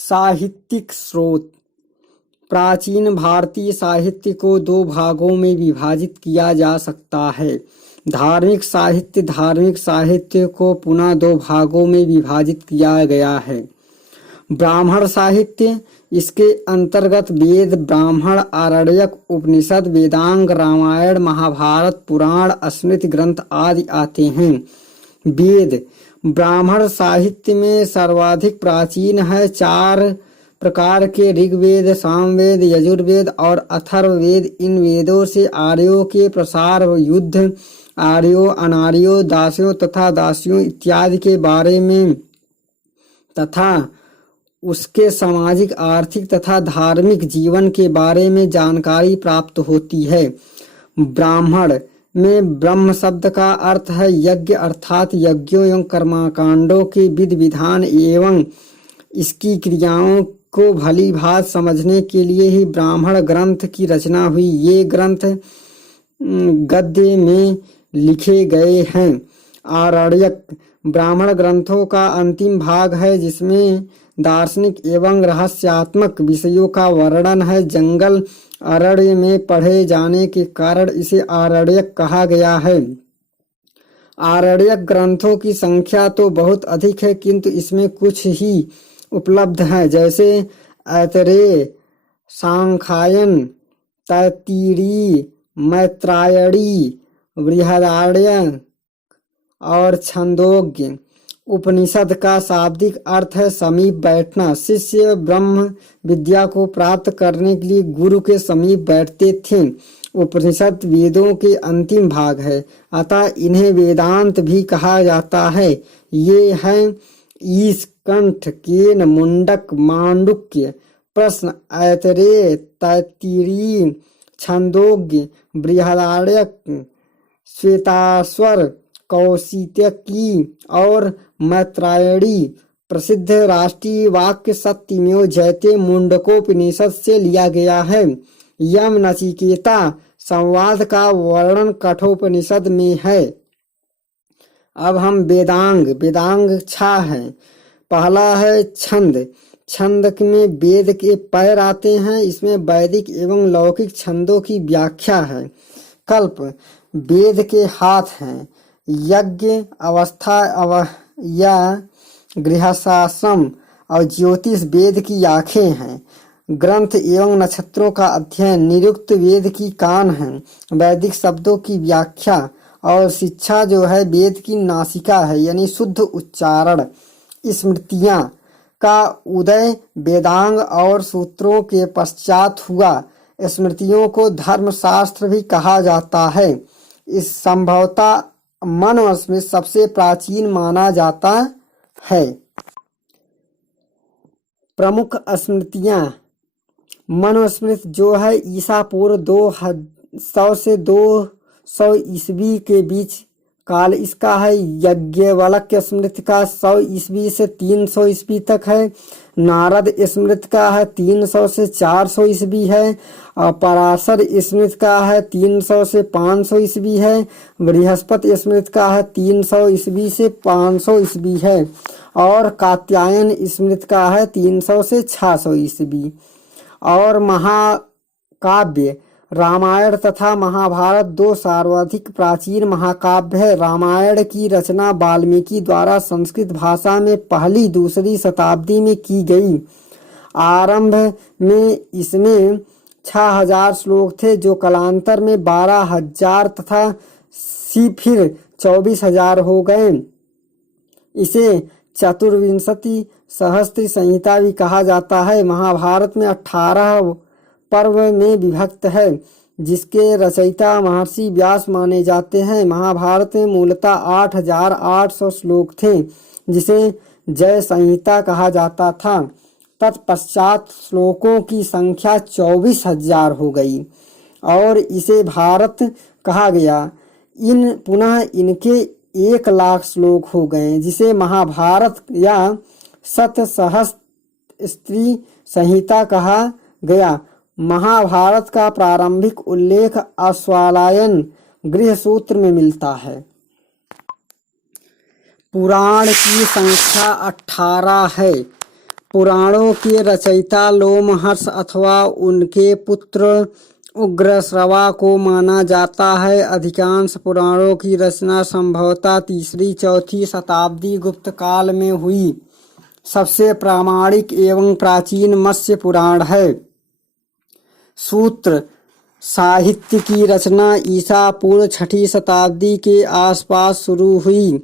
साहित्यिक स्रोत। प्राचीन भारतीय साहित्य को दो भागों में विभाजित किया जा सकता है। धार्मिक साहित्य को पुनः दो भागों में विभाजित किया गया है। ब्राह्मण साहित्य, इसके अंतर्गत वेद, ब्राह्मण, आरण्यक, उपनिषद, वेदांग, रामायण, महाभारत, पुराण, स्मृति ग्रंथ आदि आते हैं। वेद ब्राह्मण साहित्य में सर्वाधिक प्राचीन है। 4 प्रकार के ऋग्वेद, सामवेद, यजुर्वेद और अथर्ववेद। इन वेदों से आर्यों के प्रसार, युद्ध, आर्यों, अनार्यों, दासियों तथा दासियों इत्यादि के बारे में तथा उसके सामाजिक, आर्थिक तथा धार्मिक जीवन के बारे में जानकारी प्राप्त होती है। ब्राह्मण में ब्रह्म शब्द का अर्थ है यज्ञ, अर्थात यज्ञों एवं कर्मकांडों के विधि विधान एवं इसकी क्रियाओं को भली भांति समझने के लिए ही ब्राह्मण ग्रंथ की रचना हुई। ये ग्रंथ गद्य में लिखे गए हैं। आरण्यक ब्राह्मण ग्रंथों का अंतिम भाग है, जिसमें दार्शनिक एवं रहस्यात्मक विषयों का वर्णन है। जंगल अरण्य में पढ़े जाने के कारण इसे आरण्यक कहा गया है। आरण्यक ग्रंथों की संख्या तो बहुत अधिक है, किंतु इसमें कुछ ही उपलब्ध है, जैसे ऐतरेय, सांख्यायन, तैत्तिरीय, मैत्रायणी, बृहदारण्यक और छंदोग्य। उपनिषद का शाब्दिक अर्थ है समीप बैठना। शिष्य ब्रह्म विद्या को प्राप्त करने के लिए गुरु के समीप बैठते थे। उपनिषद वेदों के अंतिम भाग है, अतः इन्हें वेदांत भी कहा जाता है। ये हैं ईश, कंठ, केन, मुंडक, मांडुक्य, प्रश्न, ऐतरेय, तैत्तिरीय, छंदोग्य, बृहदारण्यक, श्वेताश्वर, कौशितकी और मैत्रायणी। प्रसिद्ध राष्ट्रीय वाक्य सत्यमेव जयते मुंडकोपनिषद से लिया गया है। यम नचिकेता संवाद का वर्णन कठोपनिषद में है। अब हम वेदांग 6 है। पहला है छंद। छंद में वेद के पैर आते हैं। इसमें वैदिक एवं लौकिक छंदों की व्याख्या है। कल्प वेद के हाथ हैं। यज्ञ, अवस्था या गृहस्थाश्रम और ज्योतिष वेद की आंखें हैं। ग्रंथ एवं नक्षत्रों का अध्ययन निरुक्त वेद की कान हैं। वैदिक शब्दों की व्याख्या और शिक्षा जो है वेद की नासिका है, यानी शुद्ध उच्चारण। स्मृतियाँ का उदय वेदांग और सूत्रों के पश्चात हुआ। स्मृतियों को धर्मशास्त्र भी कहा जाता है। इस संभवतः मनुस्मृति सबसे प्राचीन माना जाता है। प्रमुख स्मृतियाँ। मनुस्मृति जो है ईसा पूर्व 200 से 200 ईस्वी के बीच काल इसका है। याज्ञवल्क्य स्मृति का 100 ईस्वी से 300 ईस्वी तक है। नारद स्मृति का है 300 से 400 ईस्वी है। और पराशर स्मृति का है 300 से 500 ईस्वी है। बृहस्पति स्मृति का है 300 ईस्वी से 500 ईस्वी है। और कात्यायन स्मृति का है 300 से 600 ईस्वी। और महाकाव्य रामायण तथा महाभारत 2 सर्वाधिक प्राचीन महाकाव्य है। रामायण की रचना वाल्मीकि द्वारा संस्कृत भाषा में पहली दूसरी शताब्दी में की गई। आरंभ में इसमें 6000 श्लोक थे, जो कालांतर में 12000 तथा फिर 24000 हो गए। इसे चतुर्विंशति सहस्त्र संहिता भी कहा जाता है। महाभारत में 18 पर्व में विभक्त है, जिसके रचयिता महर्षि व्यास माने जाते हैं। महाभारत में मूलतः 8800 श्लोक थे, जिसे जय संहिता कहा जाता था। तत्पश्चात श्लोकों की संख्या 24000 हो गई और इसे भारत कहा गया। पुनः इनके 1,00,000 श्लोक हो गए, जिसे महाभारत या शतसहस्त्री संहिता कहा गया। महाभारत का प्रारंभिक उल्लेख अश्वालायन गृह सूत्र में मिलता है। पुराण की संख्या 18 है। पुराणों के रचयिता लोमहर्ष अथवा उनके पुत्र उग्रश्रवा को माना जाता है। अधिकांश पुराणों की रचना संभवतः 3री-4वीं शताब्दी गुप्त काल में हुई। सबसे प्रामाणिक एवं प्राचीन मत्स्य पुराण है। सूत्र साहित्य की रचना ईसा पूर्व 6ठी शताब्दी के आसपास शुरू हुई।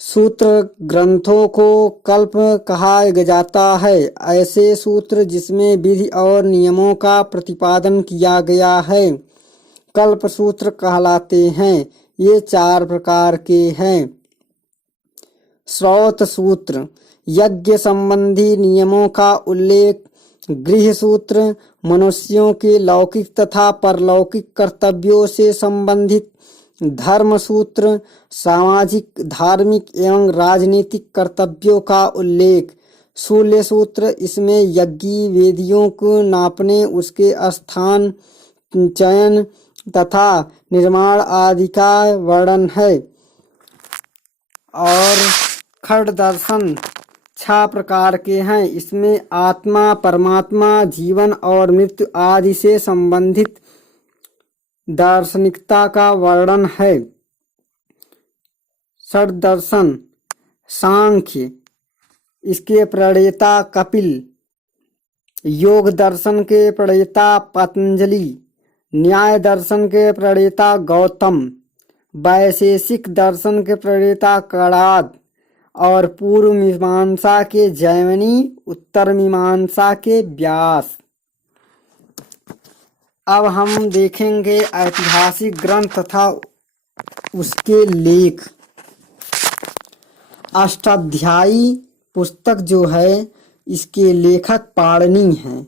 सूत्र ग्रंथों को कल्प कहा जाता है। ऐसे सूत्र जिसमें विधि और नियमों का प्रतिपादन किया गया है कल्प सूत्र कहलाते हैं। ये 4 प्रकार के हैं। श्रौत सूत्र यज्ञ संबंधी नियमों का उल्लेख। गृह सूत्र मनुष्यों के लौकिक तथा परलौकिक कर्तव्यों से संबंधित। धर्म सूत्र सामाजिक, धार्मिक एवं राजनीतिक कर्तव्यों का उल्लेख। शूल्य सूत्र इसमें यज्ञ वेदियों को नापने, उसके स्थान चयन तथा निर्माण आदि का वर्णन है। और खड़ दर्शन 6 प्रकार के हैं। इसमें आत्मा, परमात्मा, जीवन और मृत्यु आदि से संबंधित दार्शनिकता का वर्णन है। षड दर्शन सांख्य, इसके प्रणेता कपिल। योग दर्शन के प्रणेता पतंजलि। न्याय दर्शन के प्रणेता गौतम। वैशेषिक दर्शन के प्रणेता कणाद। और पूर्व मीमांसा के जैमिनी, उत्तर मीमांसा के व्यास। अब हम देखेंगे ऐतिहासिक ग्रंथ तथा उसके लेख। अष्टाध्यायी पुस्तक जो है इसके लेखक पाणिनि हैं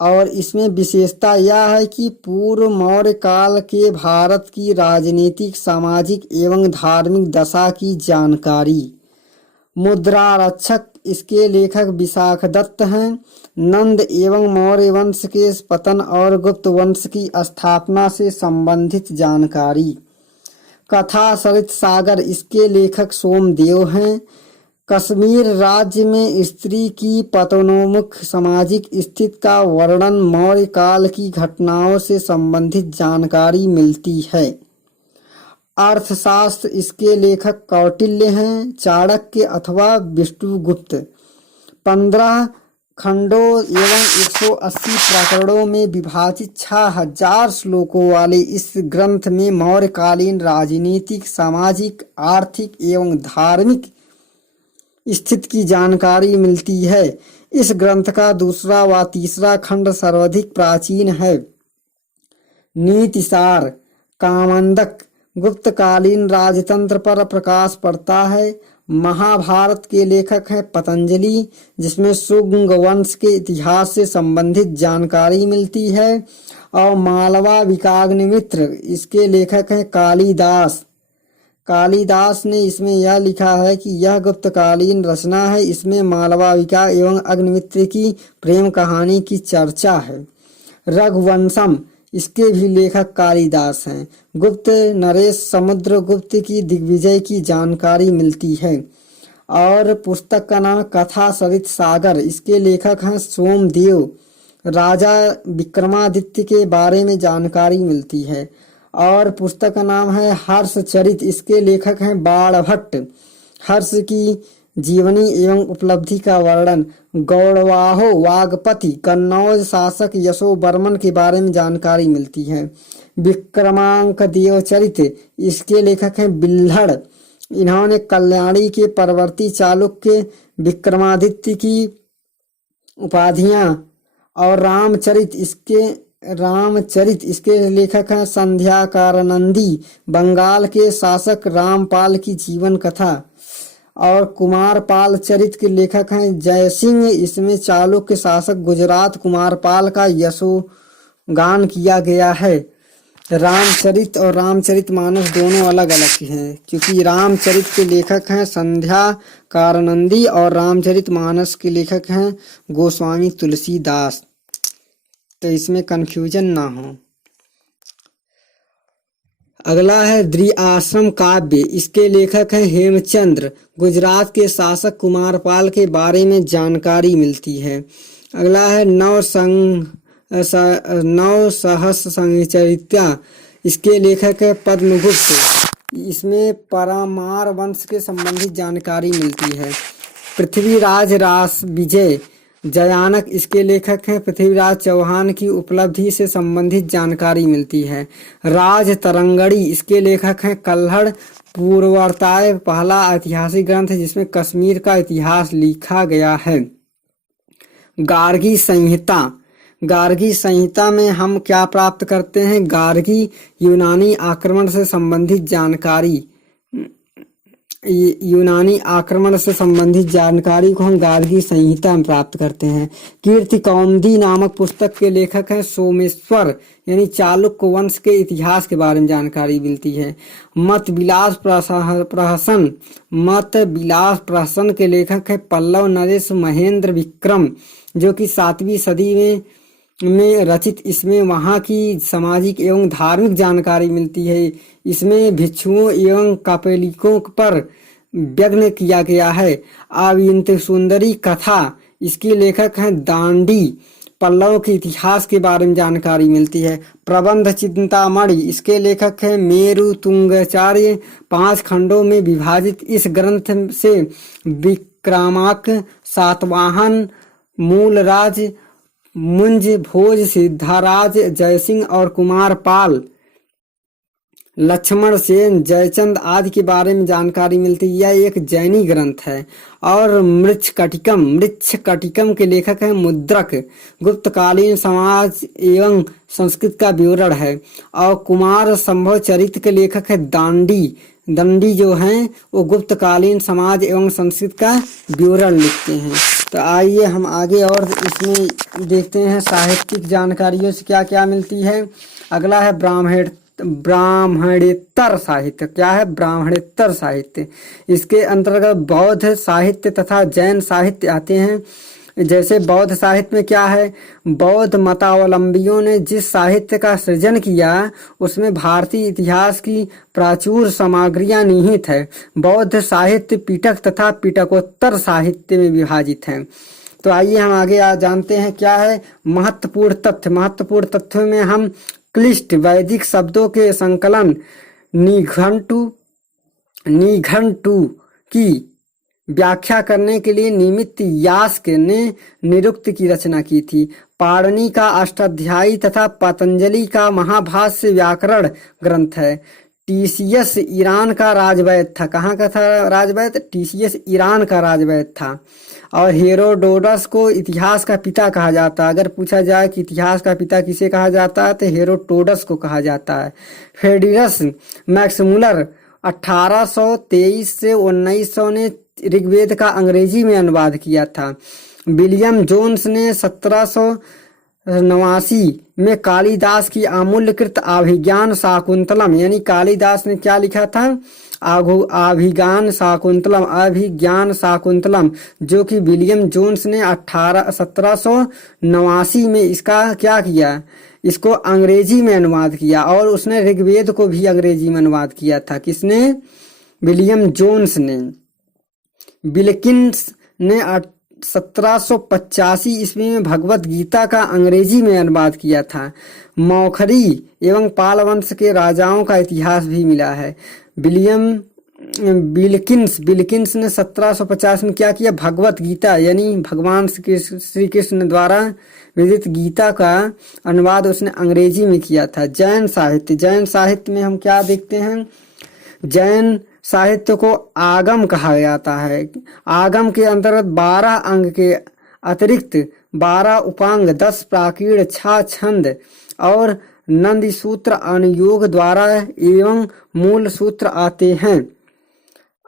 और इसमें विशेषता यह है कि पूर्व मौर्य काल के भारत की राजनीतिक, सामाजिक एवं धार्मिक दशा की जानकारी। मुद्रारक्षक इसके लेखक विशाखदत्त हैं। नंद एवं मौर्य वंश के पतन और गुप्त वंश की स्थापना से संबंधित जानकारी। कथा सरित सागर इसके लेखक सोमदेव हैं। कश्मीर राज्य में स्त्री की पतनोन्मुख सामाजिक स्थिति का वर्णन, मौर्य काल की घटनाओं से संबंधित जानकारी मिलती है। अर्थशास्त्र इसके लेखक कौटिल्य हैं। चाणक्य अथवा विष्णुगुप्त। 15 खंडों एवं 180 प्रकरणों में विभाजित 6000 श्लोकों वाले इस ग्रंथ में मौर्यकालीन राजनीतिक, सामाजिक, आर्थिक एवं धार्मिक स्थिति की जानकारी मिलती है। इस ग्रंथ का दूसरा व तीसरा खंड सर्वाधिक प्राचीन है। नीतिसार कामंडक गुप्तकालीन राजतंत्र पर प्रकाश पड़ता है। महाभारत के लेखक हैं पतंजलि, जिसमें शुंग वंश के इतिहास से संबंधित जानकारी मिलती है। और मालवा विकाग्निमित्र इसके लेखक हैं कालिदास। कालिदास ने इसमें यह लिखा है कि यह गुप्तकालीन रचना है। इसमें मालवाविका एवं अग्निमित्र की प्रेम कहानी की चर्चा है। रघुवंशम इसके भी लेखक कालिदास हैं। गुप्त नरेश समुद्रगुप्त की दिग्विजय की जानकारी मिलती है। और पुस्तक का नाम कथा सरित सागर, इसके लेखक हैं सोमदेव। राजा विक्रमादित्य के बारे में जानकारी मिलती है। और पुस्तक का नाम है हर्षचरित, इसके लेखक हैं बाणभट्ट। हर्ष की जीवनी एवं उपलब्धि का वर्णन। गौड़वाहो वागपति कन्नौज शासक यशोवर्मन के बारे में जानकारी मिलती है। विक्रमांक देवचरित इसके लेखक हैं बिल्हड़। इन्होंने कल्याणी के परवर्ती चालुक्य विक्रमादित्य की उपाधियां। और रामचरित इसके लेखक हैं संध्याकारानंदी, बंगाल के शासक रामपाल की जीवन कथा। और कुमारपाल चरित के लेखक हैं जयसिंह। इसमें चालुक्य शासक गुजरात कुमारपाल का यशोगान किया गया है। रामचरित और रामचरितमानस दोनों अलग अलग हैं, क्योंकि रामचरित के लेखक हैं संध्याकारानंदी और रामचरितमानस के लेखक हैं गोस्वामी तुलसीदास। तो इसमें कन्फ्यूजन ना हो। अगला है द्विआश्रम काव्य, इसके लेखक हैं हेमचंद्र। गुजरात के शासक कुमारपाल के बारे में जानकारी मिलती है। अगला है नव सहस संचरिता, इसके लेखक है पद्मगुप्त। इसमें परमार वंश के संबंधित जानकारी मिलती है। पृथ्वीराज रास विजय जयानक, इसके लेखक हैं पृथ्वीराज चौहान की उपलब्धि से संबंधित जानकारी मिलती है। राज तरंगड़ी, इसके लेखक हैं कल्हड़ पूर्ववर्ताय, पहला ऐतिहासिक ग्रंथ जिसमें कश्मीर का इतिहास लिखा गया है। गार्गी संहिता, गार्गी संहिता में हम क्या प्राप्त करते हैं? गार्गी यूनानी आक्रमण से संबंधित जानकारी, यूनानी आक्रमण से संबंधित जानकारी को हम गार्गी संहिता में प्राप्त करते हैं। कीर्ति कौमुदी नामक पुस्तक के लेखक हैं सोमेश्वर, यानी चालुक्य वंश के इतिहास के बारे में जानकारी मिलती है। मत विलास प्रहसन के लेखक है पल्लव नरेश महेंद्र विक्रम, जो कि 7वीं सदी में रचित। इसमें वहाँ की सामाजिक एवं धार्मिक जानकारी मिलती है। इसमें भिक्षुओं एवं कापेलिकों पर व्यंग्य किया गया है। अविंत सुंदरी कथा, इसके लेखक हैं दांडी। पल्लव के इतिहास के बारे में जानकारी मिलती है। प्रबंध चिंतामणि, इसके लेखक हैं मेरु तुंगाचार्य। 5 खंडों में विभाजित इस ग्रंथ से विक्रामाक, सातवाहन, मूलराज, मुंज, भोज, सिद्धाराज, जयसिंह और कुमारपाल, लक्ष्मण सेन, जयचंद आदि के बारे में जानकारी मिलती है। यह एक जैनी ग्रंथ है। और मृच्छकटिकम के लेखक हैं मुद्रक, गुप्तकालीन समाज एवं संस्कृत का विवरण है। और कुमार संभव चरित्र के लेखक है दंडी जो हैं वो गुप्तकालीन समाज एवं संस्कृत का विवरण लिखते हैं। तो आइए हम आगे और इसमें देखते हैं साहित्यिक जानकारियों से क्या क्या मिलती है। अगला है ब्राह्मणेतर साहित्य। क्या है? ब्राह्मणेतर साहित्य। इसके अंतर्गत बौद्ध साहित्य तथा जैन साहित्य आते हैं। जैसे बौद्ध साहित्य में क्या है? बौद्ध मतावलंबियों ने जिस साहित्य का सृजन किया उसमें भारतीय इतिहास की प्राचुर सामग्रियां निहित है। बौद्ध साहित्य पिटक तथा पिटकोत्तर साहित्य में विभाजित है। तो आइए हम आगे जानते हैं क्या है महत्वपूर्ण तथ्य। महत्वपूर्ण तथ्यों में हम क्लिष्ट वैदिक शब्दों के संकलन निघंटु की व्याख्या करने के लिए निमित्त यास्क ने निरुक्त की रचना की थी। पाणिनि का अष्टाध्यायी तथा पतंजलि का महाभाष्य व्याकरण ग्रंथ है। टीसीएस ईरान का राजवैद्य था। कहाँ का था राजवैद्य? टीसीएस ईरान का राजवैद्य था। और हेरोडोटस को इतिहास का पिता कहा जाता है। अगर पूछा जाए कि इतिहास का पिता किसे कहा जाता है तो हेरोडोटस को कहा जाता है। फेडिरस मैक्समुलर 1823 से 1900 ने ऋग्वेद का अंग्रेजी में अनुवाद किया था। विलियम जोन्स ने 1789 में कालिदास की अमूल्यकृत अभिज्ञान शाकुंतलम, यानी कालिदास ने क्या लिखा था? अभिज्ञान शाकुंतलम, जो कि विलियम जोन्स ने 1789 में इसका क्या किया? इसको अंग्रेजी में अनुवाद किया। और उसने ऋग्वेद को भी अंग्रेजी में अनुवाद किया था। किसने? विलियम जोन्स ने। विल्किंस ने 1785 ईस्वी में भगवत गीता का अंग्रेजी में अनुवाद किया था। मौखरी एवं पाल वंश के राजाओं का इतिहास भी मिला है। बिल्किंस ने 1750 में क्या किया? भगवत गीता यानी भगवान श्री कृष्ण द्वारा विदित गीता का अनुवाद उसने अंग्रेजी में किया था। जैन साहित्य में हम क्या देखते हैं? जैन साहित्य को आगम कहा जाता है। आगम के अंतर्गत 12 अंग के अतिरिक्त 12 उपांग, 10 प्राकीर्ण, 6 छंद और नंदी सूत्र अनुयोग द्वारा एवं मूल सूत्र आते हैं।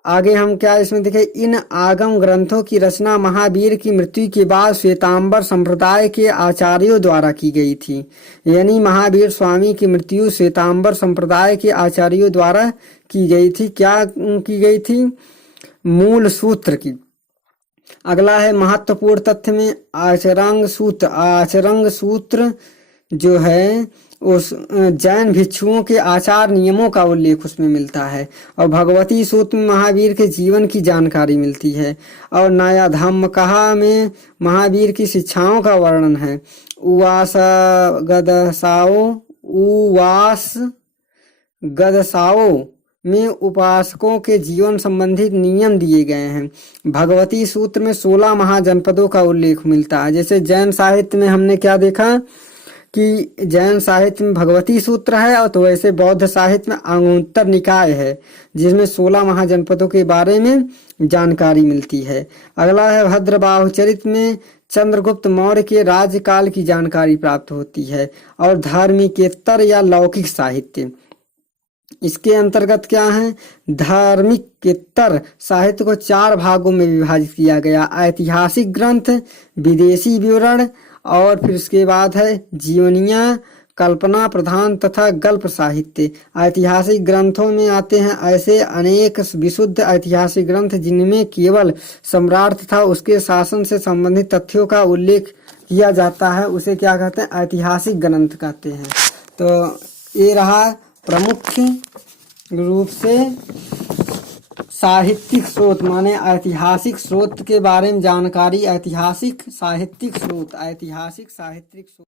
आगे हम क्या इसमें देखें? इन आगम ग्रंथों की रचना महावीर की मृत्यु के बाद श्वेतांबर संप्रदाय के आचार्यों द्वारा की गई थी। यानी महावीर स्वामी की मृत्यु श्वेतांबर संप्रदाय के आचार्यों द्वारा की गई थी। क्या की गई थी? मूल सूत्र की। अगला है महत्वपूर्ण तथ्य में आचरंग सूत्र जो है उस जैन भिक्षुओं के आचार नियमों का उल्लेख उसमें मिलता है। और भगवती सूत्र में महावीर के जीवन की जानकारी मिलती है। और नया धम्मकहा में महावीर की शिक्षाओं का वर्णन है। उवास गदसाओ में उपासकों के जीवन संबंधित नियम दिए गए हैं। भगवती सूत्र में 16 महाजनपदों का उल्लेख मिलता है। जैसे जैन साहित्य में हमने क्या देखा कि जैन साहित्य में भगवती सूत्र है, और तो वैसे बौद्ध साहित्य में अंगुत्तर निकाय है जिसमें 16 महाजनपदों के बारे में जानकारी मिलती है। अगला है भद्रबाहु चरित में चंद्रगुप्त मौर्य के राज्यकाल की जानकारी प्राप्त होती है। और धार्मिकेतर या लौकिक साहित्य, इसके अंतर्गत क्या है, धार्मिकेतर साहित्य को 4 भागों में विभाजित किया गया। ऐतिहासिक ग्रंथ, विदेशी विवरण, और फिर उसके बाद है जीवनियाँ, कल्पना प्रधान तथा गल्प साहित्य। ऐतिहासिक ग्रंथों में आते हैं ऐसे अनेक विशुद्ध ऐतिहासिक ग्रंथ जिनमें केवल सम्राट तथा उसके शासन से संबंधित तथ्यों का उल्लेख किया जाता है, उसे क्या कहते हैं, ऐतिहासिक ग्रंथ कहते हैं। तो ये रहा प्रमुख रूप से साहित्यिक स्रोत, माने ऐतिहासिक स्रोत के बारे में जानकारी। ऐतिहासिक साहित्यिक स्रोत, ऐतिहासिक साहित्यिक स्रोत।